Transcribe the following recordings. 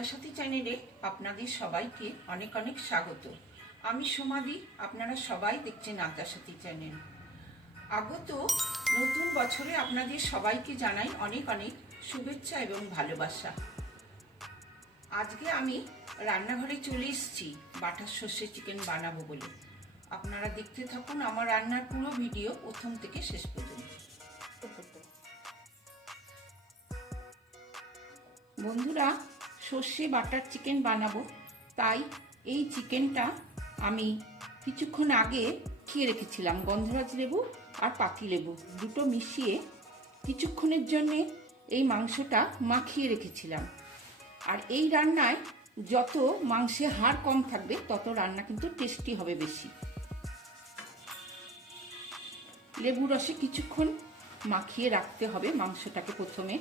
নাতাসাথী চ্যানেলে আপনাদের সবাইকে অনেক অনেক স্বাগত। আমি সোমাদি, আপনারা সবাই দেখছেন নাতাসাথী চ্যানেল। আগত নতুন বছরে আপনাদের সবাইকে জানাই অনেক অনেক শুভেচ্ছা এবং ভালোবাসা। আজকে আমি রান্নাঘরে চলে এসেছি বাটার সর্ষে চিকেন বানাবো বলে। আপনারা দেখতে থাকুন আমার রান্নার পুরো ভিডিও প্রথম থেকে শেষ পর্যন্ত। বন্ধুরা, সর্ষে বাটার চিকেন বানাবো, তাই এই চিকেনটা আমি কিছুক্ষণ আগে খেয়ে রেখেছিলাম। গন্ধরাজ লেবু আর পাতি লেবু দুটো মিশিয়ে কিছুক্ষণের জন্যে এই মাংসটা মাখিয়ে রেখেছিলাম। আর এই রান্নায় যত মাংসে হাড় কম থাকবে তত রান্না কিন্তু টেস্টি হবে বেশি। লেবু রসে কিছুক্ষণ মাখিয়ে রাখতে হবে মাংসটাকে। প্রথমে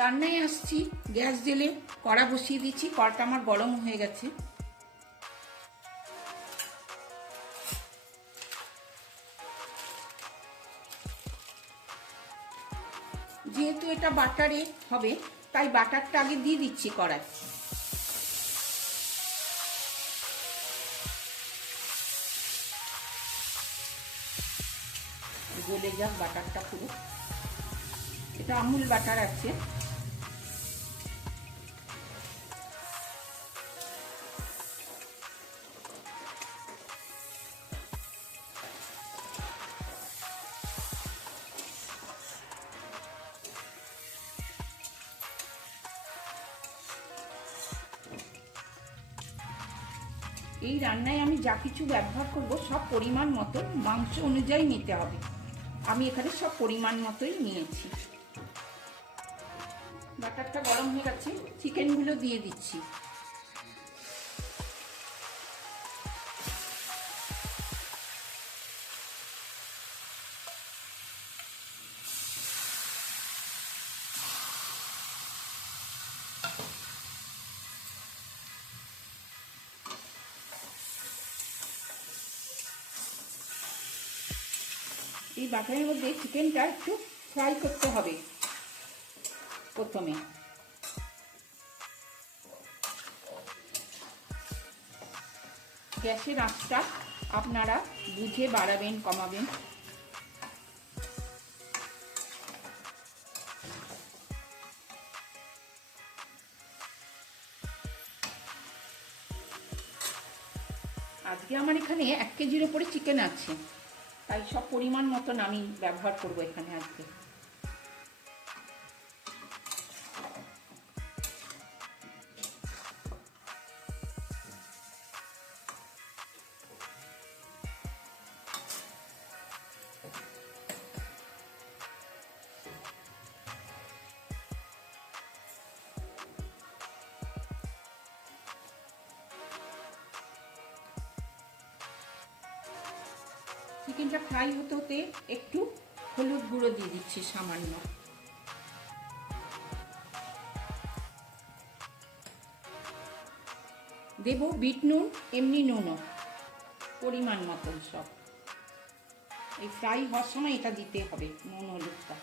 রান্নায় আসছি, গ্যাস জেলে কড়া বসিয়ে দিচ্ছি। কড়াটা আমার গরম হয়ে গেছে। যেহেতু এটা বাটারে হবে তাই বাটারটা আগে দিয়ে দিচ্ছি কড়ায়। গলে যাক বাটারটা পুরো। এটা আমুল বাটার আছে। এই রান্নায় আমি যা কিছু ব্যবহার করব সব পরিমাণ মতো মাংস অনুযায়ী নিতে হবে। আমি এখানে সব পরিমাণ মতোই নিয়েছি। বাটারটা গরম হয়ে গেছে, চিকেনগুলো দিয়ে দিচ্ছি। এই বাটারের মধ্যে চিকেনটা একটু ফ্রাই করতে হবে। প্রথমে গ্যাসের আঁচটা আপনারা বুঝে বাড়াবেন কমাবেন। আজকে আমার এখানে 1 কেজির উপরে চিকেন আছে, তাই সব পরিমাণ মতন আমি ব্যবহার করব এখানে আজকে। চিকেনটা ফ্রাই হতে হতে একটু হলুদ গুঁড়ো দিয়ে দিচ্ছি সামান্য। দেব বিট নুন, এমনি নুনও পরিমাণ মতন সব। এই ফ্রাই হওয়ার সময় এটা দিতে হবে, নুন হলুদটা।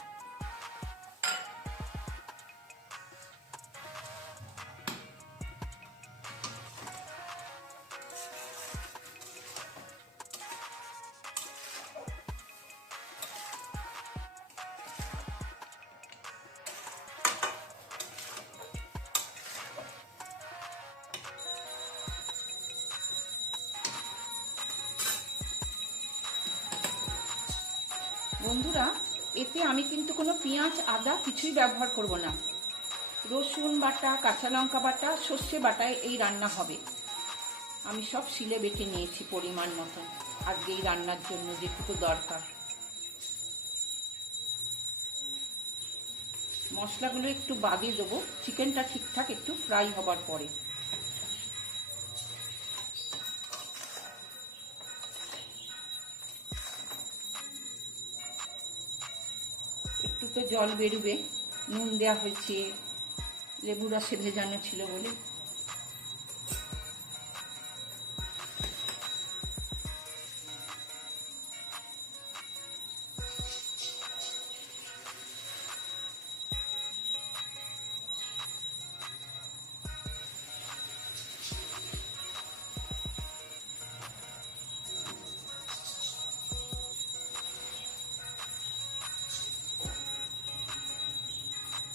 বন্ধুরা, এতে আমি কিন্তু কোনো পেঁয়াজ আদা কিছুই ব্যবহার করব না। রসুন বাটা, কাঁচা লঙ্কা বাটা, সর্ষে বাটায় এই রান্না হবে। আমি সব শিলে বেটে নিয়েছি পরিমাণ মতো আজকে এই রান্নার জন্য যেটুকু দরকার। মশলাগুলো একটু বাদে দেবো চিকেনটা ঠিকঠাক একটু ফ্রাই হবার পরে। একটু তো জল বেরোবে, নুন দেওয়া হয়েছে, লেবু রসে ভেজানো ছিল বলে।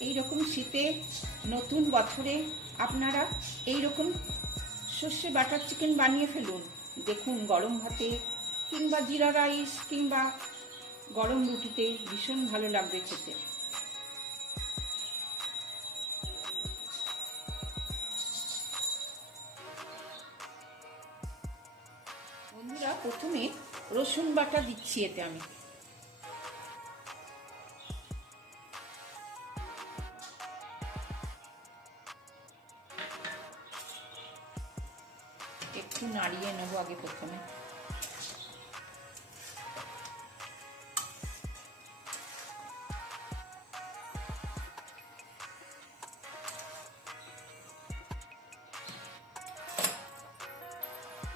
এই রকম শীতে নতুন বছরে আপনারা এই রকম সর্ষে বাটার চিকেন বানিয়ে ফেলুন। দেখুন গরম ভাতে কিংবা জিরা রাইস কিংবা গরম রুটিতে ভীষণ ভালো লাগবে খেতে। বন্ধুরা, প্রথমে রসুন বাটা দিচ্ছি এতে আমি। একটু নাড়িয়ে নেবো আগে প্রথমে।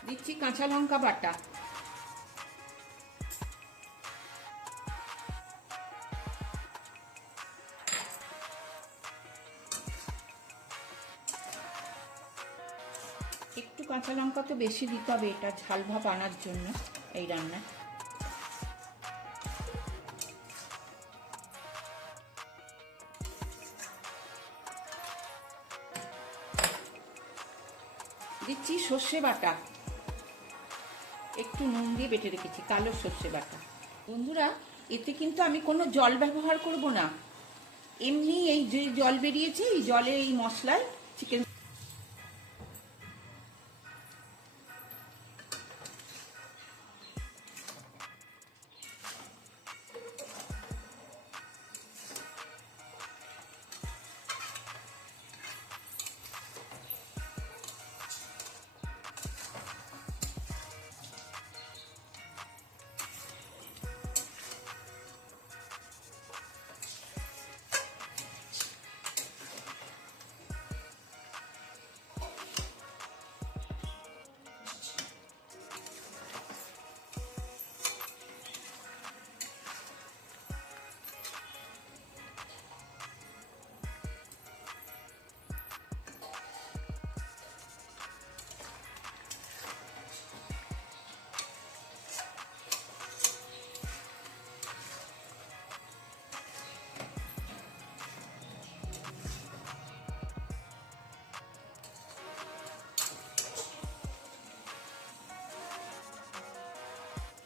দিচ্ছি কাঁচা লঙ্কা বাটা, একটু কাঁচা লঙ্কা তো বেশি দিতে হবে এটা ঝাল ভাব আনার জন্য এই রান্না। দিচ্ছি সর্ষে বাটা, একটু নুন দিয়ে বেটে রেখেছি কালো সর্ষে বাটা। বন্ধুরা, এতে কিন্তু আমি কোনো জল ব্যবহার করব না, এমনি এই যে জল বেরিয়েছে এই জলে এই মশলায় চিকেন।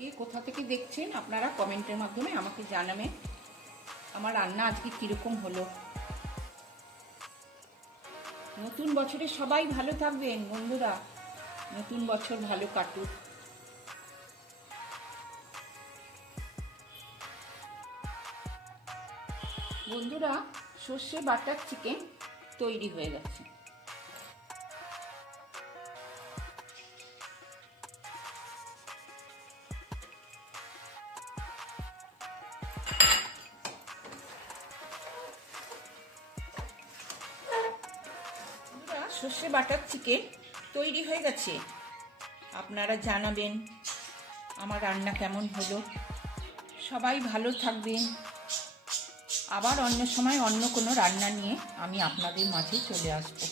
কে কোথা থেকে দেখছেন আপনারা কমেন্টের মাধ্যমে আমাকে জানাবেন আমার রান্না আজকে কিরকম হলো। নতুন বছরে সবাই ভালো থাকবেন বন্ধুরা, নতুন বছর ভালো কাটুক। বন্ধুরা, সর্ষে বাটার চিকেন তৈরি হয়ে গেছে। সর্ষে বাটার চিকেন তৈরি হয়ে গেছে। আপনারা জানাবেন আমার রান্না কেমন হলো। সবাই ভালো থাকবেন। আবার অন্য সময় অন্য কোনো রান্না নিয়ে আমি আপনাদের মাঝে চলে আসবো।